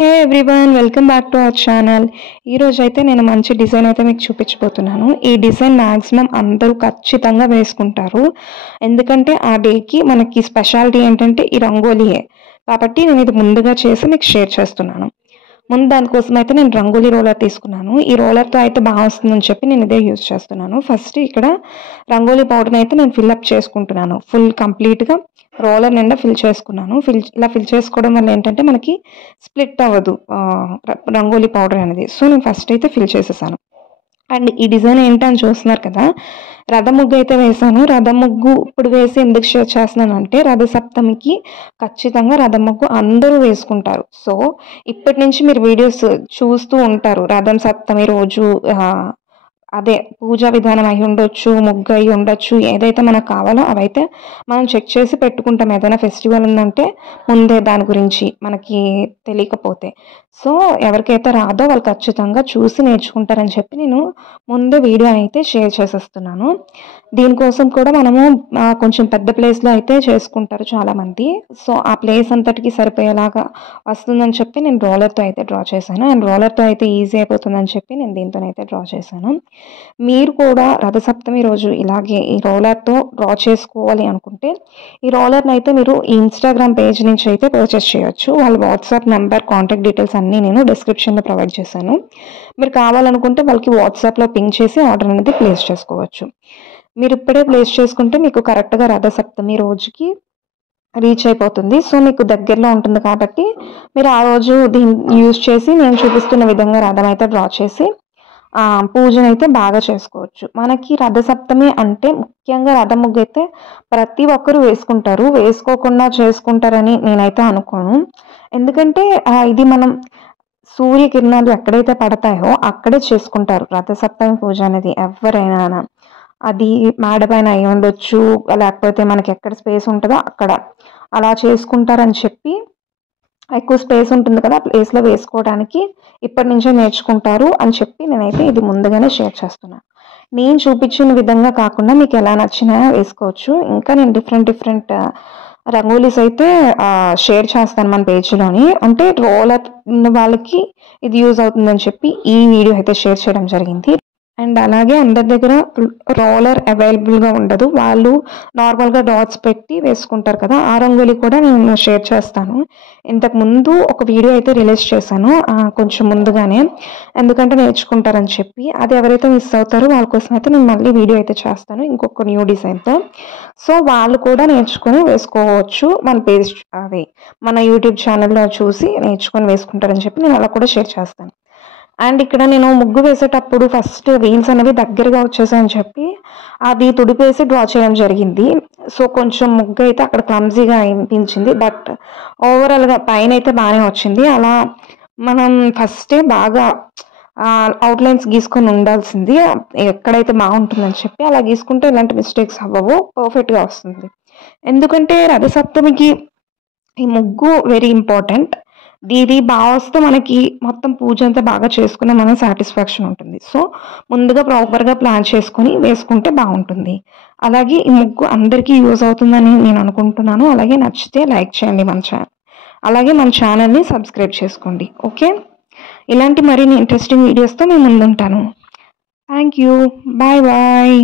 Hey everyone, welcome back to our channel. ఈరోజు అయితే నేను మంచి డిజైన్ అయితే మీకు చూపించబోతున్నాను. ఈ డిజైన్ మ్యాక్సిమం అందరూ ఖచ్చితంగా వేసుకుంటారు. ఎందుకంటే ఆ డేకి మనకి స్పెషాలిటీ ఏంటంటే ఈ రంగోలీయే. కాబట్టి నేను ఇది ముందుగా చేసి మీకు షేర్ చేస్తున్నాను. ముందు దానికోసం అయితే నేను రంగోలీ రోలర్ తీసుకున్నాను. ఈ రోలర్తో అయితే బాగా వస్తుందని చెప్పి నేను ఇదే యూజ్ చేస్తున్నాను. ఫస్ట్ ఇక్కడ రంగోలీ పౌడర్ని అయితే నేను ఫిల్అప్ చేసుకుంటున్నాను. ఫుల్ కంప్లీట్గా రోలర్ నిండా ఫిల్ చేసుకున్నాను. ఇలా ఫిల్ చేసుకోవడం వల్ల ఏంటంటే మనకి స్ప్లిట్ అవ్వదు రంగోలీ పౌడర్ అనేది. సో నేను ఫస్ట్ అయితే ఫిల్ చేసేసాను. అండ్ ఈ డిజైన్ ఏంటని చూస్తున్నారు కదా, రథ ముగ్గు అయితే వేసాను. రథ ముగ్గు ఇప్పుడు వేసి ఎందుకు షేర్ చేస్తున్నానంటే రథ సప్తమికి ఖచ్చితంగా రథ ముగ్గు అందరూ వేసుకుంటారు. సో ఇప్పటి నుంచి మీరు వీడియోస్ చూస్తూ ఉంటారు. రథం సప్తమి రోజు అదే పూజా విధానం అయి ఉండొచ్చు, ముగ్గు అయి ఉండొచ్చు, ఏదైతే మనకు కావాలో అవైతే మనం చెక్ చేసి పెట్టుకుంటాం. ఏదైనా ఫెస్టివల్ ఉందంటే ముందే దాని గురించి మనకి తెలియకపోతే. సో ఎవరికైతే రాదో వాళ్ళు ఖచ్చితంగా చూసి నేర్చుకుంటారని చెప్పి నేను ముందే వీడియో అయితే షేర్ చేసేస్తున్నాను. దీనికోసం కూడా మనము కొంచెం పెద్ద ప్లేస్లో అయితే చేసుకుంటారు చాలామంది. సో ఆ ప్లేస్ అంతటికి సరిపోయేలాగా వస్తుందని చెప్పి నేను రోలర్తో అయితే డ్రా చేశాను. అండ్ రోలర్తో అయితే ఈజీ అయిపోతుందని చెప్పి నేను దీంతోనైతే డ్రా చేశాను. మీరు కూడా రథసప్తమి రోజు ఇలాగే ఈ రోలర్తో డ్రా చేసుకోవాలి అనుకుంటే ఈ రోలర్ని అయితే మీరు ఇన్స్టాగ్రామ్ పేజ్ నుంచి అయితే పర్చేస్ చేయొచ్చు. వాళ్ళ వాట్సాప్ నెంబర్, కాంటాక్ట్ డీటెయిల్స్ అన్నీ నేను డిస్క్రిప్షన్లో ప్రొవైడ్ చేశాను. మీరు కావాలనుకుంటే వాళ్ళకి వాట్సాప్లో పింక్ చేసి ఆర్డర్ అనేది ప్లేస్ చేసుకోవచ్చు. మీరు ఇప్పుడే ప్లేస్ చేసుకుంటే మీకు కరెక్ట్గా రథసప్తమి రోజుకి రీచ్ అయిపోతుంది. సో మీకు దగ్గరలో ఉంటుంది కాబట్టి మీరు ఆ రోజు దీన్ని యూజ్ చేసి నేను చూపిస్తున్న విధంగా రథం అయితే డ్రా చేసి పూజనైతే బాగా చేసుకోవచ్చు. మనకి రథసప్తమి అంటే ముఖ్యంగా రథ ముగ్గు అయితే ప్రతి ఒక్కరు వేసుకుంటారు. వేసుకోకుండా చేసుకుంటారని నేనైతే అనుకోను. ఎందుకంటే ఇది మనం సూర్యకిరణాలు ఎక్కడైతే పడతాయో అక్కడే చేసుకుంటారు రథసప్తమి పూజ అనేది. ఎవరైనా అది మేడ పైన అయి ఉండొచ్చు, లేకపోతే మనకి ఎక్కడ స్పేస్ ఉంటుందో అక్కడ అలా చేసుకుంటారని చెప్పి, ఎక్కువ స్పేస్ ఉంటుంది కదా ప్లేస్లో వేసుకోవడానికి ఇప్పటి నుంచే నేర్చుకుంటారు అని చెప్పి నేనైతే ఇది ముందుగానే షేర్ చేస్తున్నాను. నేను చూపించిన విధంగా కాకుండా మీకు ఎలా నచ్చినా వేసుకోవచ్చు. ఇంకా నేను డిఫరెంట్ రంగోలీస్ అయితే షేర్ చేస్తాను మన పేజ్లోని. అంటే రోలర్ ఉన్న వాళ్ళకి ఇది యూజ్ అవుతుందని చెప్పి ఈ వీడియో అయితే షేర్ చేయడం జరిగింది. అండ్ అలాగే అందరి దగ్గర రోలర్ అవైలబుల్గా ఉండదు. వాళ్ళు నార్మల్గా డాట్స్ పెట్టి వేసుకుంటారు కదా, ఆ రంగోలీ కూడా నేను షేర్ చేస్తాను. ఇంతకుముందు ఒక వీడియో అయితే రిలీజ్ చేశాను కొంచెం ముందుగానే, ఎందుకంటే నేర్చుకుంటారని చెప్పి. అది ఎవరైతే మిస్ అవుతారో వాళ్ళ కోసం అయితే నేను మళ్ళీ వీడియో అయితే చేస్తాను ఇంకొక న్యూ డిజైన్తో. సో వాళ్ళు కూడా నేర్చుకొని వేసుకోవచ్చు. మన పేజ్ అది మన యూట్యూబ్ ఛానల్లో చూసి నేర్చుకొని వేసుకుంటారని చెప్పి నేను అలా కూడా షేర్ చేస్తాను. అండ్ ఇక్కడ నేను ముగ్గు వేసేటప్పుడు ఫస్ట్ వీల్స్ అనేవి దగ్గరగా వచ్చేసాయని చెప్పి అది తుడిపేసి డ్రా చేయడం జరిగింది. సో కొంచెం ముగ్గు అయితే అక్కడ క్లమ్జీగా అనిపించింది. బట్ ఓవరాల్గా పైన అయితే బాగానే వచ్చింది. అలా మనం ఫస్టే బాగా అవుట్లైన్స్ గీసుకొని ఉండాల్సింది, ఎక్కడైతే బాగుంటుందని చెప్పి. అలా గీసుకుంటే ఇలాంటి మిస్టేక్స్ అవ్వవు, పర్ఫెక్ట్గా వస్తుంది. ఎందుకంటే రథసప్తమికి ఈ ముగ్గు వెరీ ఇంపార్టెంట్. ఇది బాగా వస్తే మనకి మొత్తం పూజ అంతా బాగా చేసుకునే మన సాటిస్ఫాక్షన్ ఉంటుంది. సో ముందుగా ప్రాపర్గా ప్లాన్ చేసుకొని వేసుకుంటే బాగుంటుంది. అలాగే ఈ ముగ్గు అందరికీ యూజ్ అవుతుందని నేను అనుకుంటున్నాను. అలాగే నచ్చితే లైక్ చేయండి అలాగే మన ఛానల్ని సబ్స్క్రైబ్ చేసుకోండి. ఓకే, ఇలాంటి మరిన్ని ఇంట్రెస్టింగ్ వీడియోస్తో నేను ముందుంటాను. Thank you, bye bye.